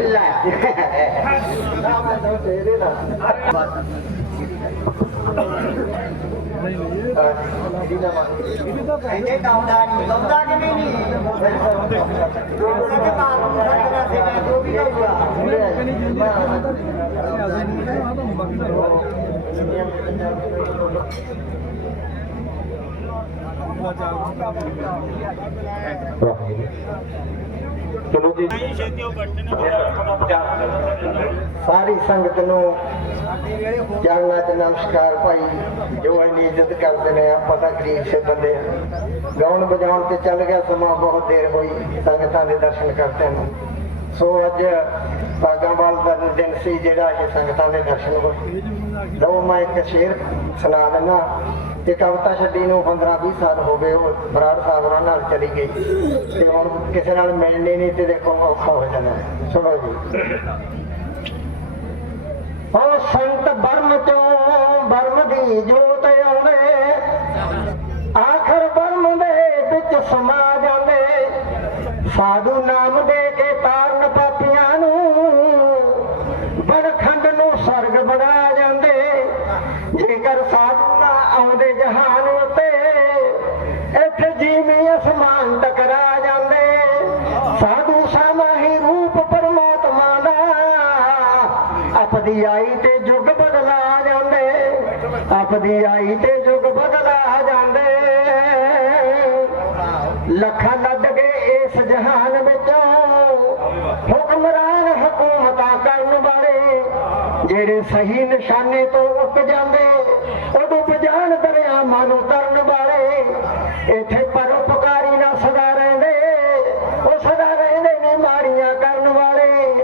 ಇಲ್ಲ Rồi. ਚਲੋ ਜੀ? ਸਾਰੀ ਸੰਗਤ ਨੂੰ ਚਰਨਾਂ 'ਚ ਨਮਸਕਾਰ ਭਾਈ, ਜੋ ਇੰਨੀ ਇੱਜ਼ਤ ਕਰਦੇ ਨੇ, ਆਪਾਂ ਤਾਂ ਗਰੀਬ ਸੇ ਬੰਦੇ ਹਾਂ ਗਾਉਣ ਵਜਾਉਣ ਤੇ ਚੱਲ ਗਿਆ ਸਮਾਂ, ਬਹੁਤ ਦੇਰ ਹੋਈ, ਸੰਗਤਾਂ ਦੇ ਦਰਸ਼ਨ ਕਰਦੇ ਨੂੰ। ਸੋ ਅੱਜ ਬਾਗਾਂਵਾਲ ਦਾ ਦਿਨ ਸੀ ਜਿਹੜਾ ਇਹ ਸੰਗਤਾਂ ਦੇ ਦਰਸ਼ਨ ਹੋਏ। ਲਓ ਮੈਂ ਇੱਕ ਸ਼ੇਰ ਸੁਣਾ ਦਿੰਦਾ। ਤੇ ਕਵਿਤਾ ਛੱਡੀ ਨੂੰ 15 20 ਸਾਲ ਹੋ ਗਏ, ਉਹ ਬਰਾੜ ਸਾਹਿਬ ਨਾਲ ਚਲੀ ਗਈ। ਤੇ ਹੁਣ ਕਿਸੇ ਨਾਲ ਮਿਲਣੀ ਨਹੀਂ ਤੇ ਦੇਖੋ ਔਖਾ ਹੋ ਜਾਣਾ। ਸੁਣੋ ਜੀ। ਉਹ ਸੰਤ ਬਰਮ ਚੋਂ ਬਰਮ ਦੀ ਜੋਤ ਆਉਣੇ, ਆਖਰ ਬਰਮ ਦੇ ਵਿੱਚ ਸਮਾ ਜਾਂਦੇ ਸਾਧੂ ਨਾਮ ਦੇ ਕੇ ਤਾਰ ਜੇਕਰ ਸਾਧੂ ਨਾ ਆਉਂਦੇ ਜਹਾਨ ਉਤੇ। ਇੱਥੇ ਜੀਵੀ ਅਸਮਾਨ ਟਕਰਾ ਜਾਂਦੇ। ਸਾਧੂ ਸਮਾਹੀ ਰੂਪ ਪਰਮਾਤਮਾ ਦਾ। ਆਪਦੀ ਆਈ ਤੇ ਯੁੱਗ ਬਦਲਾ ਜਾਂਦੇ। ਆਪਦੀ ਆਈ ਤੇ ਯੁੱਗ ਬਦਲਾ ਜਾਂਦੇ। ਲੱਖਾਂ ਲੱਦ ਗਏ ਇਸ ਜਹਾਨ ਵਿੱਚ ਜਿਹੜੇ ਸਹੀ ਨਿਸ਼ਾਨੇ ਤੋਂ ਉੱਕ ਜਾਂਦੇ ਉਹ ਡੁੱਬ ਜਾਣ ਦਰਿਆਵਾਂ ਨੂੰ ਤਰਨ ਵਾਲੇ। ਇੱਥੇ ਪਰਉਪਕਾਰੀ ਨਾ ਸਦਾ ਰਹਿੰਦੇ, ਉਹ ਸਦਾ ਰਹਿੰਦੇ ਨੇ ਮਾਰੀਆਂ ਕਰਨ ਵਾਲੇ।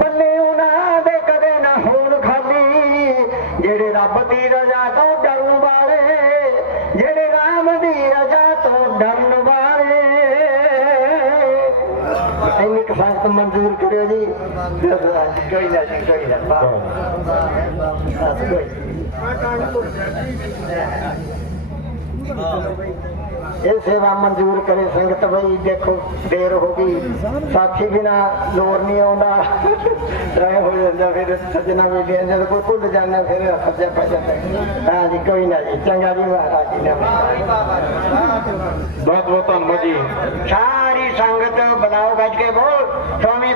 ਪੱਲੇ ਉਹਨਾਂ ਦੇ ਕਦੇ ਨਾ ਹੋਣ ਖਾਲੀ, ਜਿਹੜੇ ਰੱਬ ਦੀ ਰਜ਼ਾ درخواست منظور کرے جی ایسے وہاں منظور کرے سنگت بھائی دیکھو دیر ہوگی ساتھی بھی نہ زور نہیں ہوں نہ رائے ہو جانے پھر سجنہ بھی دیر جانے پھر کل جانے پھر خرجہ پہ جانے ہاں جی کوئی نہ جی چنگا جی مہارا جی نہ भागवतांमध्ये. सारी सांगत बनाव गाजके बोल स्वामी